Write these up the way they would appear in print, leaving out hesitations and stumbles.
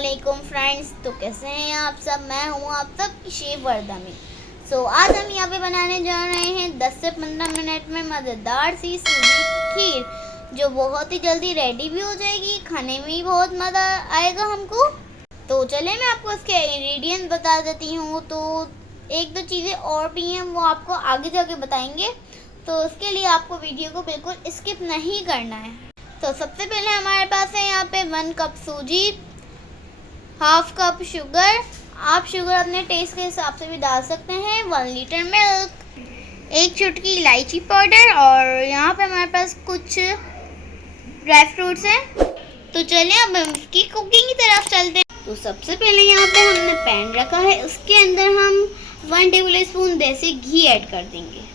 वालेकुम फ्रेंड्स। तो कैसे हैं आप सब? मैं हूँ आप सब की शेफ वर्दामी। आज हम यहाँ पे बनाने जा रहे हैं 10 से 15 मिनट में मज़ेदार सी सूजी की खीर, जो बहुत ही जल्दी रेडी भी हो जाएगी। खाने में भी बहुत मज़ा आएगा हमको। तो चले मैं आपको इसके इंग्रेडिएंट्स बता देती हूँ। तो एक दो चीज़ें और भी हैं, वो आपको आगे जाके बताएंगे। तो उसके लिए आपको वीडियो को बिल्कुल स्किप नहीं करना है। तो सबसे पहले हमारे पास है यहाँ पे 1 कप सूजी, हाफ कप शुगर। आप शुगर अपने टेस्ट के हिसाब से भी डाल सकते हैं। 1 लीटर मिल्क, 1 चुटकी इलायची पाउडर, और यहाँ पे हमारे पास कुछ ड्राई फ्रूट्स हैं। तो चलिए अब हम इसकी कुकिंग की तरफ चलते हैं। तो सबसे पहले यहाँ पे हमने पैन रखा है, उसके अंदर हम 1 टेबल स्पून देसी घी ऐड कर देंगे।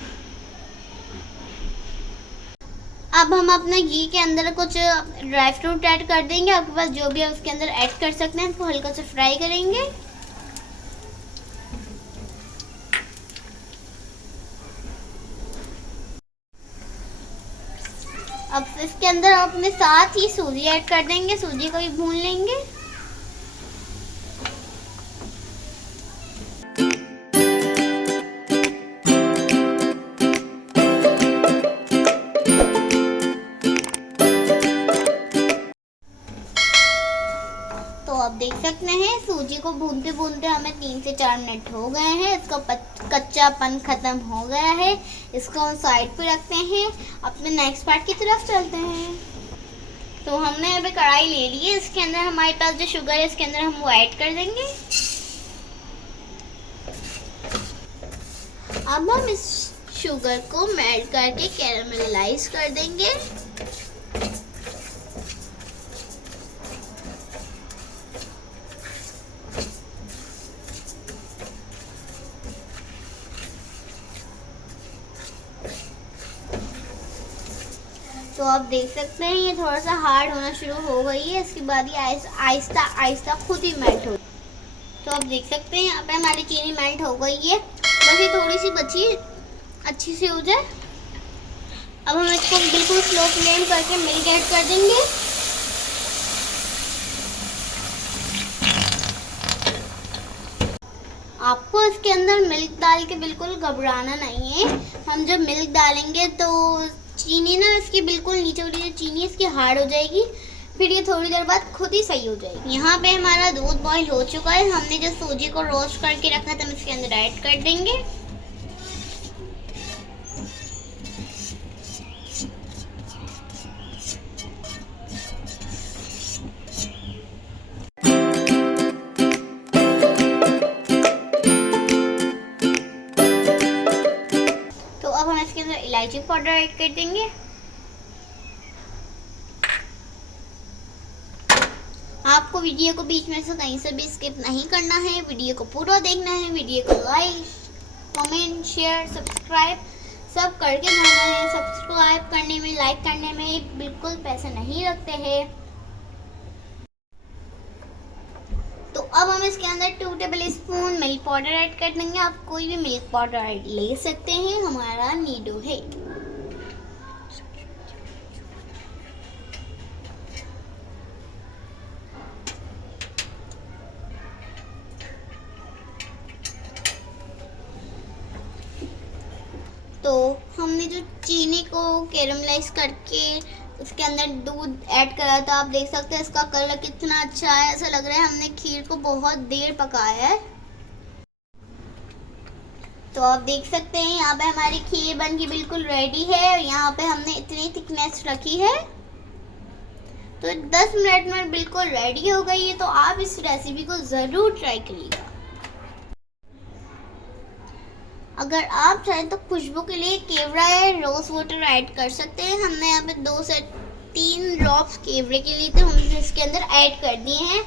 अब हम अपने घी के अंदर कुछ ड्राई फ्रूट ऐड कर देंगे। आपके पास जो भी है उसके अंदर ऐड कर सकते हैं। इसको हल्का से फ्राई करेंगे। अब इसके अंदर हम अपने साथ ही सूजी ऐड कर देंगे। सूजी को भी भून लेंगे। तो आप देख सकते हैं सूजी को भूनते भूनते हमें 3 से 4 मिनट हो गए हैं। इसका कच्चापन खत्म हो गया है। इसको हम साइड पे रखते हैं। अपने नेक्स्ट पार्ट की तरफ चलते हैं। तो हमने यहाँ पे कढ़ाई ले ली है। इसके अंदर हमारे पास जो शुगर है इसके अंदर हम वो ऐड कर देंगे। अब हम इस शुगर को मेल्ट करके कैरामलाइज कर देंगे। तो आप देख सकते हैं ये थोड़ा सा हार्ड होना शुरू हो गई है। इसके बाद ये आहिस्ता आहिस्ता खुद ही मेल्ट हो। तो आप देख सकते हैं यहाँ पे हमारी चीनी मेल्ट हो गई है। बस ये थोड़ी सी बची, अच्छी सी हो जाए। अब हम इसको बिल्कुल स्लो फ्लेम करके मिल्क ऐड कर देंगे। आपको इसके अंदर मिल्क डाल के बिल्कुल घबराना नहीं है। हम जब मिल्क डालेंगे तो चीनी ना इसकी बिल्कुल नीचे वाली जो चीनी है इसकी हार्ड हो जाएगी। फिर ये थोड़ी देर बाद खुद ही सही हो जाएगी। यहाँ पे हमारा दूध बॉईल हो चुका है। हमने जो सूजी को रोस्ट करके रखा था हम इसके अंदर ऐड कर देंगे। तो अब हम इसके अंदर इलायची पाउडर ऐड कर देंगे। आपको वीडियो को बीच में से कहीं से भी स्किप नहीं करना है। वीडियो को पूरा देखना है। वीडियो को लाइक, कमेंट, शेयर, सब्सक्राइब सब करके जाना है। सब्सक्राइब करने में, लाइक करने में बिल्कुल पैसे नहीं लगते हैं। तो अब हम इसके अंदर 2 table spoon milk powder add कर देंगे। आप कोई भी मिल्क पाउडर ले सकते हैं, हमारा नीडो है। तो हमने जो चीनी को कैरामलाइज करके उसके अंदर दूध ऐड करा था, आप देख सकते हैं इसका कलर कितना अच्छा है। ऐसा लग रहा है हमने खीर को बहुत देर पकाया है। तो आप देख सकते हैं यहाँ पे हमारी खीर बन के बिल्कुल रेडी है। और यहाँ पे हमने इतनी थिकनेस रखी है। तो 10 मिनट में बिल्कुल रेडी हो गई है। तो आप इस रेसिपी को ज़रूर ट्राई करिएगा। अगर आप चाहें तो खुशबू के लिए केवड़ा या रोज़ वाटर ऐड कर सकते हैं। हमने यहाँ पे 2 से 3 ड्रॉप्स केवड़े के लिए तो हमने इसके अंदर ऐड कर दिए हैं।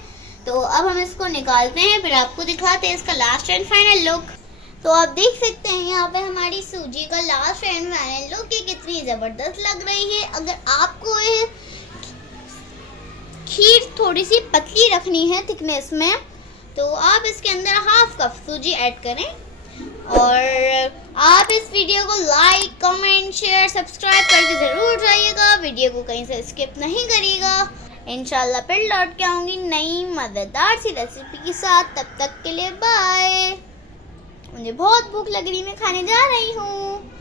तो अब हम इसको निकालते हैं, फिर आपको दिखाते हैं इसका लास्ट एंड फाइनल लुक। तो आप देख सकते हैं यहाँ पे हमारी सूजी का लास्ट एंड फाइनल लुक ये कितनी ज़बरदस्त लग रही है। अगर आपको ये खीर थोड़ी सी पतली रखनी है थिकनेस में, तो आप इसके अंदर हाफ कप सूजी ऐड करें। और आप इस वीडियो को लाइक, कमेंट, शेयर, सब्सक्राइब करके ज़रूर जाइएगा। वीडियो को कहीं से स्किप नहीं करिएगा। इंशाल्लाह फिर लौट के आऊँगी नई मज़ेदार सी रेसिपी के साथ। तब तक के लिए बाय। मुझे बहुत भूख लग रही, मैं खाने जा रही हूँ।